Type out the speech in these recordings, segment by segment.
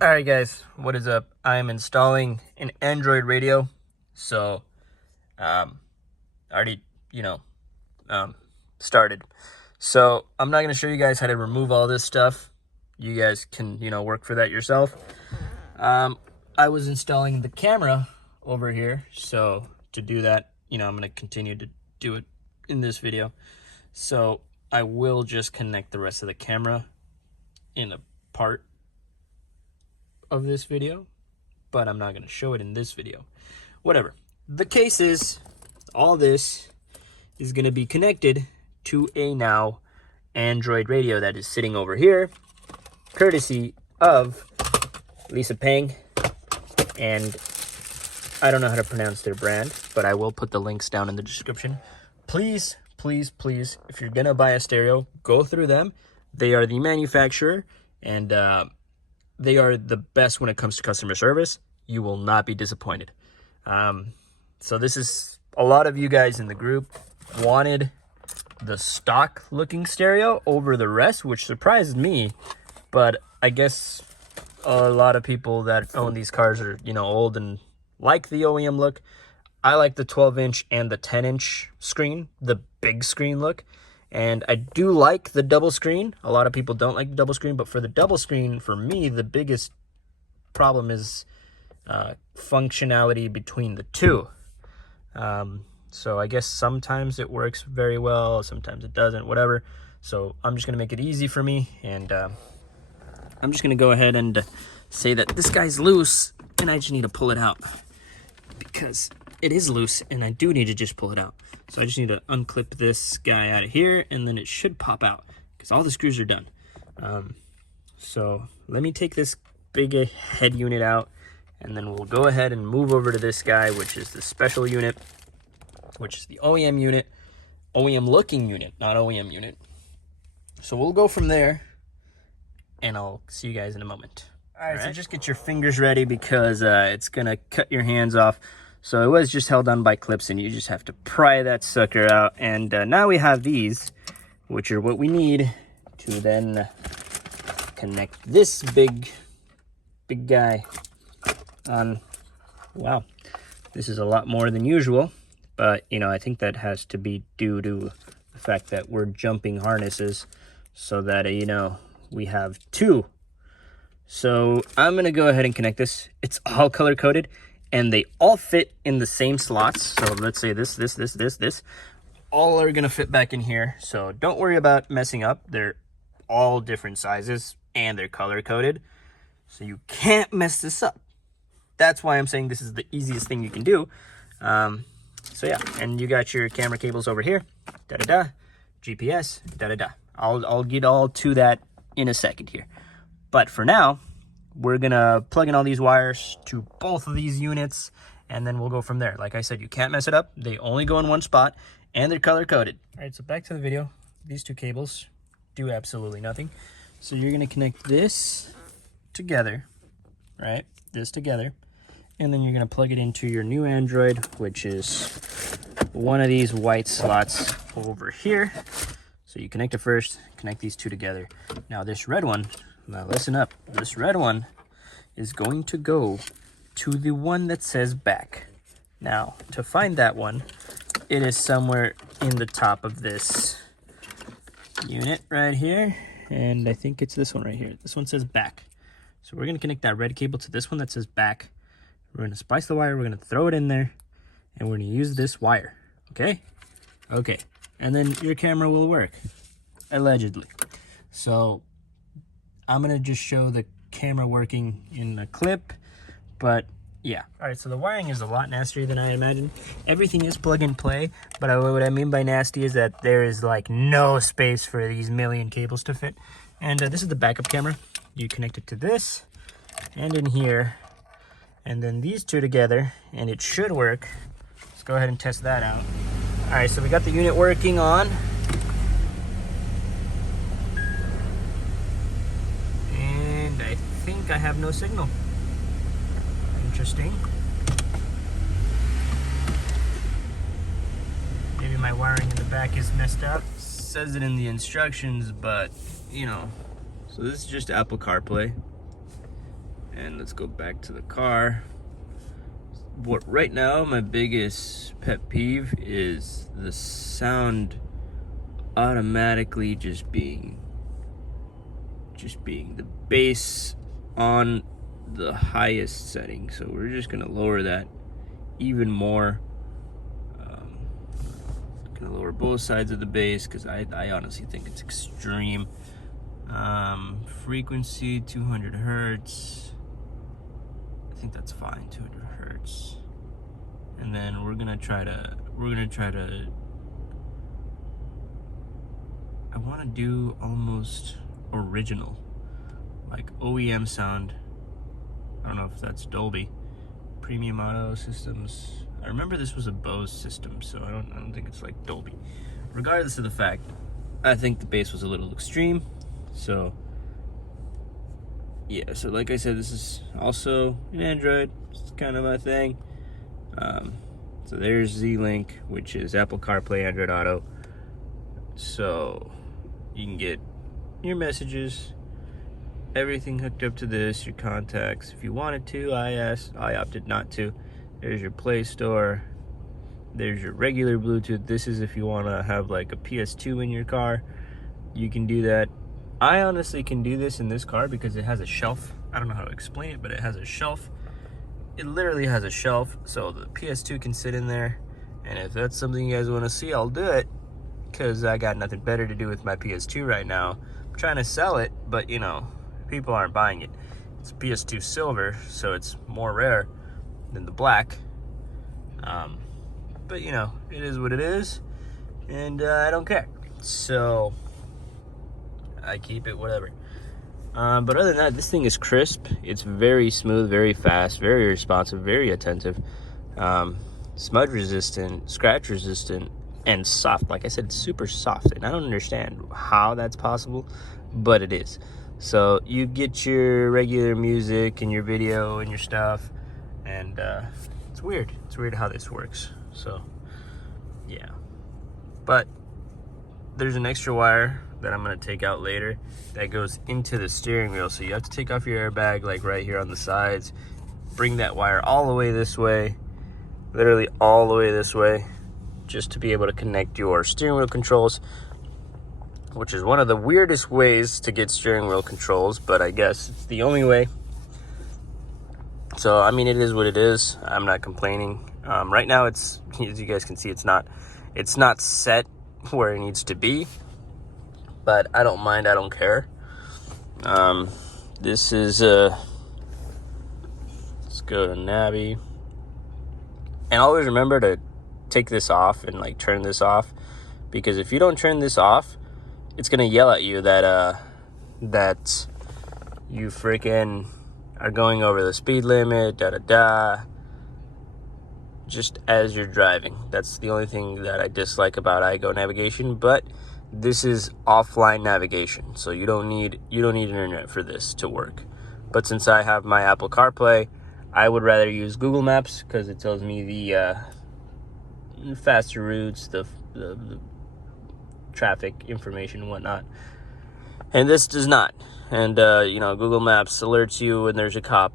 Alright guys, what is up? I'm installing an Android radio. So already, started. So I'm not going to show you guys how to remove all this stuff. You guys can, work for that yourself. I was installing the camera over here. So to do that, I'm going to continue to do it in this video. So I will just connect the rest of the camera in a part of this video, but I'm not going to show it in this video. Whatever. The case is, all this is going to be connected to a now Android radio that is sitting over here, courtesy of Lisa Pang, and I don't know how to pronounce their brand, but I will put the links down in the description. Please, please, please, if you're going to buy a stereo, go through them. They are the manufacturer, and they are the best when it comes to customer service. You will not be disappointed. So this is, a lot of you guys in the group wanted the stock looking stereo over the rest, which surprised me. But I guess a lot of people that own these cars are, old and like the OEM look. I like the 12-inch and the 10-inch screen, the big screen look. And I do like the double screen. A lot of people don't like the double screen, but for the double screen, for me, the biggest problem is functionality between the two. So I guess sometimes it works very well, sometimes it doesn't, whatever. So I'm just going to make it easy for me, and I'm just going to go ahead and say that this guy's loose, and I just need to pull it out, because it is loose, and I do need to just pull it out. So I just need to unclip this guy out of here, and then it should pop out, because all the screws are done. So let me take this big head unit out, and then we'll go ahead and move over to this guy, which is the special unit, which is the OEM unit, OEM looking unit, not OEM unit. So we'll go from there, and I'll see you guys in a moment. All right, so just get your fingers ready, because it's going to cut your hands off. So it was just held on by clips, and you just have to pry that sucker out. And now we have these, which are what we need to then connect this big guy on. Wow, this is a lot more than usual, but I think that has to be due to the fact that we're jumping harnesses, so that we have two. So I'm gonna go ahead and connect this. It's all color coded, and they all fit in the same slots. So let's say this, all are gonna fit back in here. So don't worry about messing up. They're all different sizes, and they're color coded. So you can't mess this up. That's why I'm saying this is the easiest thing you can do. So yeah, and you got your camera cables over here, GPS, I'll get all to that in a second here. But for now, we're gonna plug in all these wires to both of these units, and then we'll go from there. Like I said, you can't mess it up. They only go in one spot, and they're color coded. All right, so back to the video. These two cables do absolutely nothing. So you're gonna connect this together, right? This together, and then you're gonna plug it into your new Android, which is one of these white slots over here. So you connect it first, connect these two together. Now this red one, now listen up, this red one is going to go to the one that says back. Now, to find that one, it is somewhere in the top of this unit right here, and I think it's this one right here. This one says back. So we're gonna connect that red cable to this one that says back. We're gonna splice the wire, we're gonna throw it in there, and we're gonna use this wire, okay? Okay, and then your camera will work, allegedly. So I'm gonna just show the camera working in the clip, but yeah. All right, so the wiring is a lot nastier than I imagined. Everything is plug and play, but what I mean by nasty is that there is like no space for these million cables to fit. And this is the backup camera. You connect it to this and in here, and then these two together, and it should work. Let's go ahead and test that out. All right, so we got the unit working on. And I think I have no signal. Interesting. Maybe my wiring in the back is messed up. It says it in the instructions, but so this is just Apple CarPlay. And let's go back to the car. What right now my biggest pet peeve is the sound automatically just being the bass on the highest setting. So we're just gonna lower that even more. Gonna lower both sides of the bass because I honestly think it's extreme. Frequency 200 hertz. I think that's fine, 200 hertz. And then we're gonna try to I want to do almost original, like OEM sound. I don't know if that's Dolby. Premium audio systems. I remember this was a Bose system, so I don't think it's like Dolby. Regardless of the fact, I think the bass was a little extreme. So yeah, so like I said, this is also an Android. It's kind of my thing. So there's Z-Link, which is Apple CarPlay, Android Auto. So you can get your messages, everything hooked up to this, your contacts. If you wanted to, I opted not to. There's your Play Store. There's your regular Bluetooth. This is if you want to have like a PS2 in your car. You can do that. I honestly can do this in this car because it has a shelf. I don't know how to explain it, but it has a shelf. It literally has a shelf, so the PS2 can sit in there. And if that's something you guys want to see, I'll do it, because I got nothing better to do with my PS2 right now. I'm trying to sell it, but you know, people aren't buying it. It's PS2 silver, so it's more rare than the black. But you know, it is what it is, and I don't care. So I keep it, whatever. But other than that, this thing is crisp. It's very smooth, very fast, very responsive, very attentive, smudge resistant, scratch resistant, and soft. Like I said, super soft. And I don't understand how that's possible, but it is. So you get your regular music and your video and your stuff, and it's weird. It's weird how this works. So yeah, but there's an extra wire that I'm going to take out later that goes into the steering wheel. So you have to take off your airbag, like right here on the sides, bring that wire all the way this way, literally all the way this way, just to be able to connect your steering wheel controls, which is one of the weirdest ways to get steering wheel controls, but I guess it's the only way. So I mean, it is what it is. I'm not complaining. Right now, it's, as you guys can see, it's not set where it needs to be, but I don't mind. I don't care. This is let's go to Navi, and always remember to take this off and like turn this off, because if you don't turn this off, it's gonna yell at you that that you freaking are going over the speed limit, just as you're driving. That's the only thing that I dislike about iGo navigation, but this is offline navigation, so you don't need internet for this to work. But since I have my Apple CarPlay, I would rather use Google Maps, because it tells me the faster routes, the traffic information and whatnot, and this does not. And you know, Google Maps alerts you when there's a cop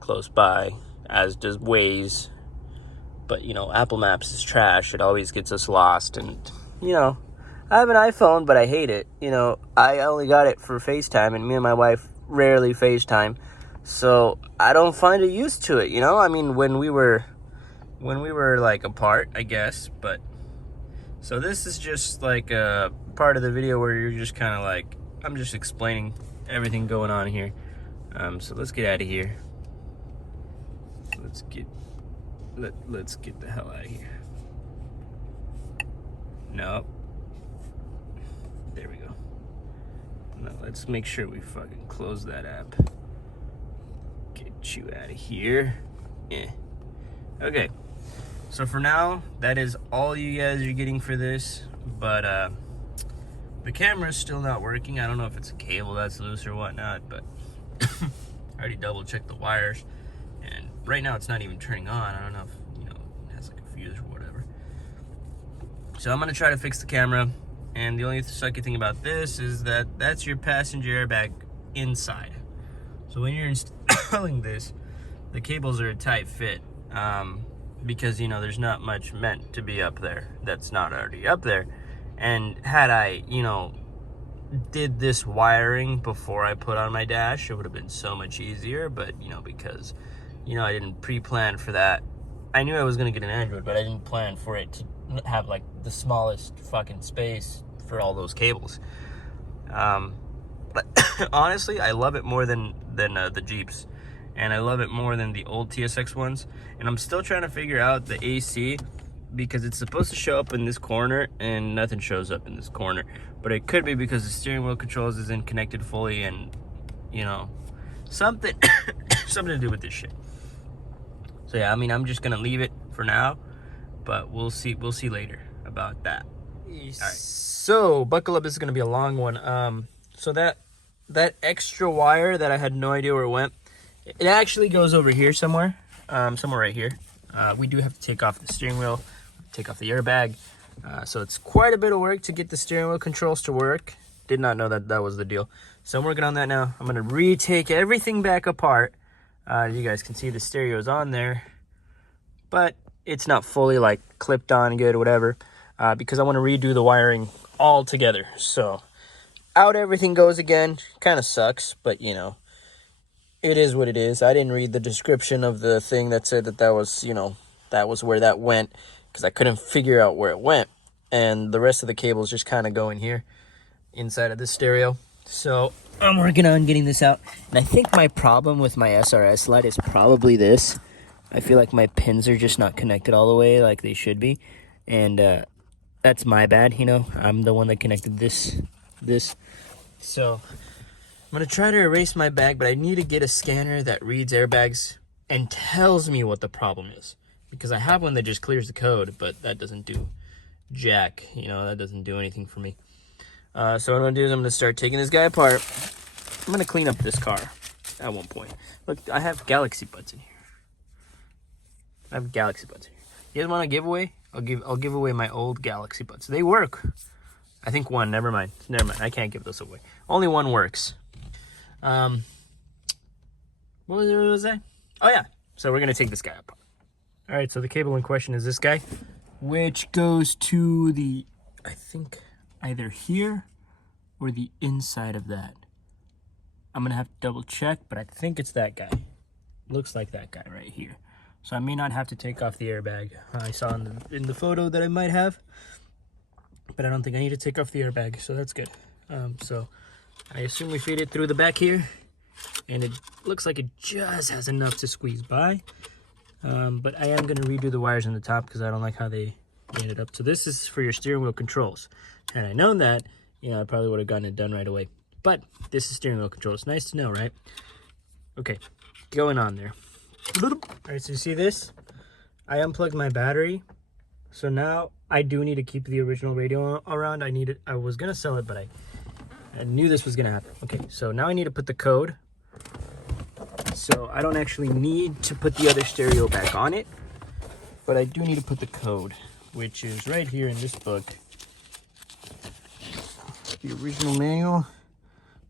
close by, as does Waze. But you know, Apple Maps is trash. It always gets us lost. And you know, I have an iPhone, but I hate it. You know, I only got it for FaceTime, and me and my wife rarely FaceTime, so I don't find a use to it. You know, I mean, when we were like apart, I guess. But so this is just like a part of the video where you're just kind of like, I'm just explaining everything going on here. So let's get out of here. Let's get the hell out of here. Nope. There we go. Now let's make sure we fucking close that app. Get you out of here. Yeah. Okay. So for now, that is all you guys are getting for this. But the camera's still not working. I don't know if it's a cable that's loose or whatnot, but I already double checked the wires, and right now it's not even turning on. I don't know if, you know, it has like a fuse or whatever. So I'm gonna try to fix the camera, and the only sucky thing about this is that that's your passenger airbag inside. So when you're installing this, the cables are a tight fit, because, you know, there's not much meant to be up there that's not already up there. And had I, you know, did this wiring before I put on my dash, it would have been so much easier. But, you know, because, you know, I didn't pre-plan for that. I knew I was going to get an Android, but I didn't plan for it to have, like, the smallest fucking space for all those cables. But honestly, I love it more than the Jeeps. And I love it more than the old TSX ones. And I'm still trying to figure out the AC, because it's supposed to show up in this corner and nothing shows up in this corner. But it could be because the steering wheel controls isn't connected fully, and, you know, something something to do with this shit. So yeah, I mean, I'm just gonna leave it for now, but we'll see later about that. All right. So buckle up, this is gonna be a long one. So that extra wire that I had no idea where it went, it actually goes over here somewhere, somewhere right here. We do have to take off the steering wheel, take off the airbag. So it's quite a bit of work to get the steering wheel controls to work. Did not know that was the deal. So I'm working on that now. I'm gonna retake everything back apart. You guys can see the stereo is on there, but it's not fully like clipped on good or whatever, because I want to redo the wiring all together. So out everything goes again. Kind of sucks, but you know, it is what it is. I didn't read the description of the thing that said that was, you know, that was where that went, because I couldn't figure out where it went. And the rest of the cables just kind of go in here inside of the stereo. So I'm working on getting this out. And I think my problem with my SRS light is probably this. I feel like my pins are just not connected all the way like they should be. And that's my bad, you know. I'm the one that connected this. So I'm going to try to erase my bag, but I need to get a scanner that reads airbags and tells me what the problem is. Because I have one that just clears the code, but that doesn't do jack. You know, that doesn't do anything for me. So what I'm going to do is I'm going to start taking this guy apart. I'm going to clean up this car at one point. Look, I have Galaxy buds in here. You guys want a giveaway? I'll give away my old Galaxy buds. They work. I think one. Never mind. I can't give those away. Only one works. What was that? Oh yeah. So we're gonna take this guy apart. All right. So the cable in question is this guy, which goes to the, I think, either here or the inside of that. I'm gonna have to double check, but I think it's that guy. Looks like that guy right here. So I may not have to take off the airbag. I saw in the photo that I might have, but I don't think I need to take off the airbag, so that's good. So I assume we feed it through the back here, and it looks like it just has enough to squeeze by. But I am gonna redo the wires on the top because I don't like how they ended up. So this is for your steering wheel controls. Had I known that, you know, I probably would have gotten it done right away. But this is steering wheel controls. Nice to know, right? Okay, going on there. All right, so you see this? I unplugged my battery. So now I do need to keep the original radio around. I was gonna sell it, but I knew this was gonna happen. Okay, so now I need to put the code. So I don't actually need to put the other stereo back on it, but I do need to put the code, which is right here in this book. The original manual,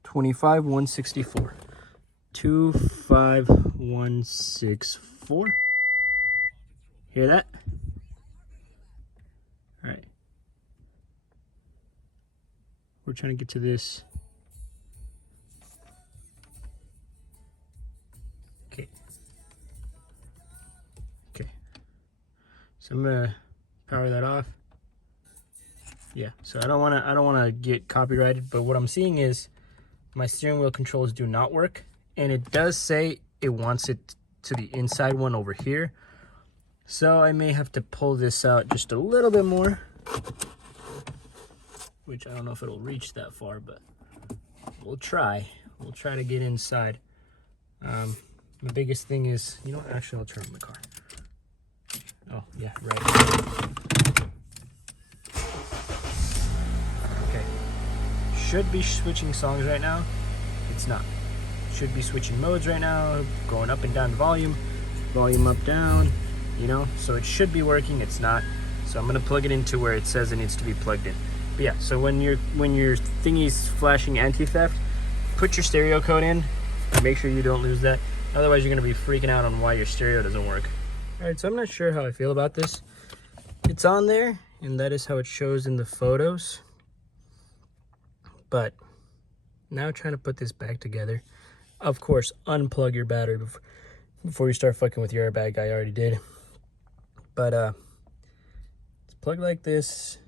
25164. 25164. Hear that? All right. We're trying to get to this. Okay. Okay. So I'm gonna power that off. Yeah. So I don't wanna get copyrighted, but what I'm seeing is my steering wheel controls do not work. And it does say it wants it to the inside one over here. So I may have to pull this out just a little bit more. Which I don't know if it'll reach that far, but we'll try. We'll try to get inside. The biggest thing is, you know what? Actually, I'll turn on the car. Oh, yeah, right. Okay. Should be switching songs right now. It's not. Should be switching modes right now, going up and down volume up, down, you know, so it should be working. It's not, so I'm gonna plug it into where it says it needs to be plugged in. But yeah, so when your thingy's flashing anti-theft, put your stereo code in, Make sure you don't lose that. Otherwise, you're going to be freaking out on why your stereo doesn't work. All right, so I'm not sure how I feel about this. It's on there, and that is how it shows in the photos. But now trying to put this back together. Of course, unplug your battery before you start fucking with your airbag. I already did. But it's plugged like this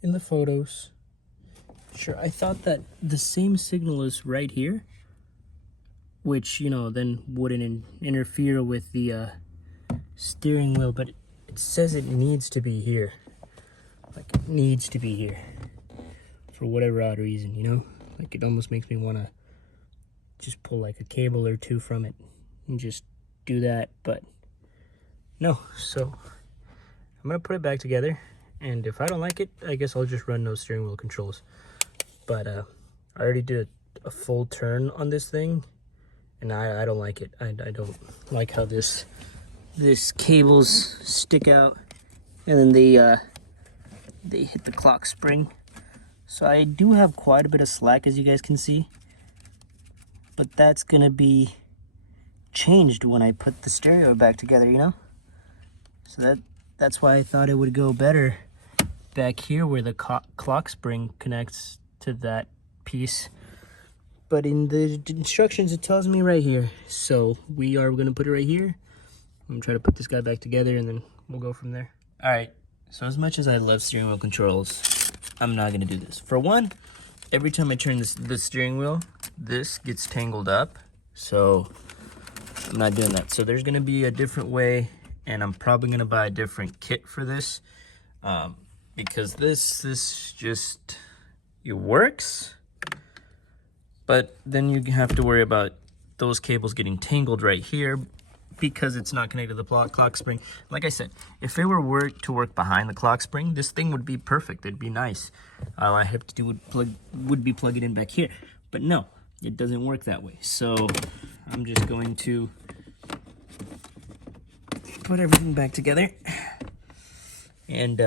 in the photos. Sure, I thought that the same signal is right here, which, you know, then wouldn't interfere with the steering wheel, but it says it needs to be here. Like, it needs to be here for whatever odd reason, you know? Like, it almost makes me want to just pull like a cable or two from it and just do that, but no. So I'm gonna put it back together, and if I don't like it, I guess I'll just run no steering wheel controls. But I already did a full turn on this thing, and I don't like it. I don't like how this cables stick out, and then they hit the clock spring. So I do have quite a bit of slack, as you guys can see, but that's gonna be changed when I put the stereo back together, you know? So that's why I thought it would go better back here where the clock spring connects to that piece. But in the instructions, it tells me right here. So we are gonna put it right here. I'm gonna try to put this guy back together, and then we'll go from there. All right, so as much as I love steering wheel controls, I'm not gonna do this. For one, every time I turn the steering wheel, this gets tangled up. So I'm not doing that. So there's gonna be a different way, and I'm probably gonna buy a different kit for this, because this just, it works, but then you have to worry about those cables getting tangled right here because it's not connected to the clock spring. Like I said, if it were to work behind the clock spring, this thing would be perfect. It'd be nice. All I have to do would be plug it in back here. But no, it doesn't work that way. So I'm just going to put everything back together and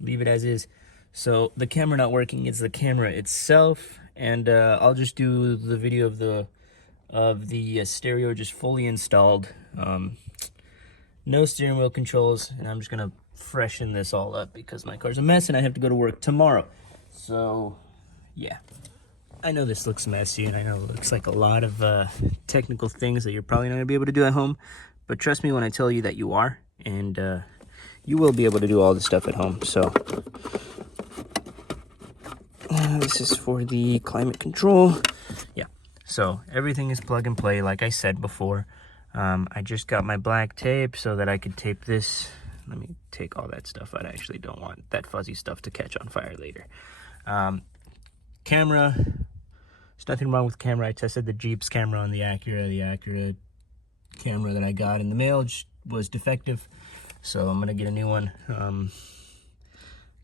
leave it as is. So the camera not working is the camera itself, and I'll just do the video of the stereo just fully installed. No steering wheel controls, and I'm just gonna freshen this all up because my car's a mess and I have to go to work tomorrow. So yeah, I know this looks messy, and I know it looks like a lot of technical things that you're probably not gonna be able to do at home, but trust me when I tell you that you are, and you will be able to do all this stuff at home. So this is for the climate control. Yeah, so everything is plug and play, like I said before. I just got my black tape so that I could tape this. Let me take all that stuff out. I actually don't want that fuzzy stuff to catch on fire later. Camera, there's nothing wrong with the camera. I tested the Jeep's camera on the Acura. The Acura camera that I got in the mail was defective, so I'm gonna get a new one.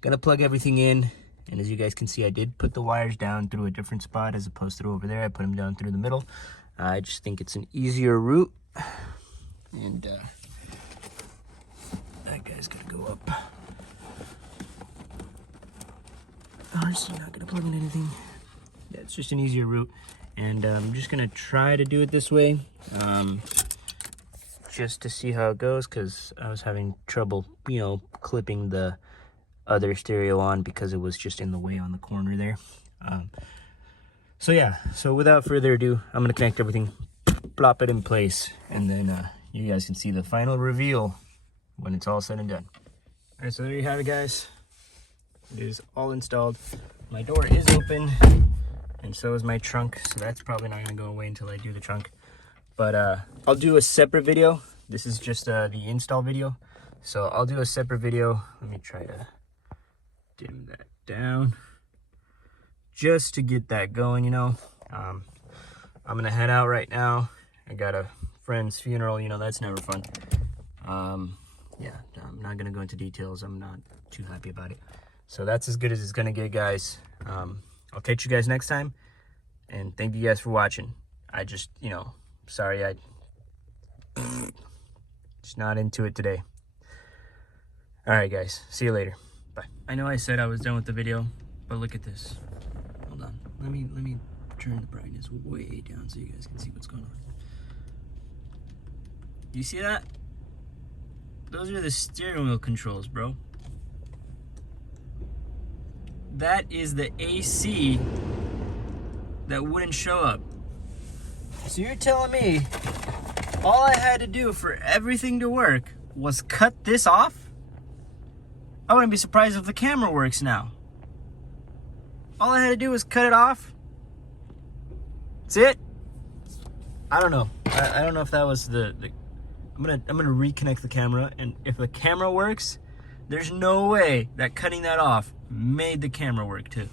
Gonna plug everything in, and as you guys can see, I did put the wires down through a different spot as opposed to over there. I put them down through the middle. I just think it's an easier route, and that guy's gonna go up. Honestly, not gonna plug in anything. Yeah, it's just an easier route, and I'm just gonna try to do it this way, just to see how it goes, because I was having trouble, you know, clipping the other stereo on because it was just in the way on the corner there. So yeah, so without further ado, I'm gonna connect everything, plop it in place, and then you guys can see the final reveal when it's all said and done. All right, so there you have it, guys. It is all installed. My door is open, and so is my trunk, so that's probably not gonna go away until I do the trunk. But I'll do a separate video. This is just the install video, so I'll do a separate video. Let me try to dim that down just to get that going, you know. I'm gonna head out right now. I got a friend's funeral, you know, that's never fun. Yeah, I'm not gonna go into details. I'm not too happy about it. So that's as good as it's gonna get, guys. I'll catch you guys next time, and thank you guys for watching. I just, you know, sorry, I just not into it today. All right, guys, see you later. Bye. I know I said I was done with the video, but look at this. Hold on. Let me turn the brightness way down so you guys can see what's going on. You see that? Those are the steering wheel controls, bro. That is the AC that wouldn't show up. So you're telling me all I had to do for everything to work was cut this off? I wouldn't be surprised if the camera works now. All I had to do was cut it off. That's it. I don't know. I don't know if that was the I'm gonna reconnect the camera, and if the camera works, there's no way that cutting that off made the camera work too.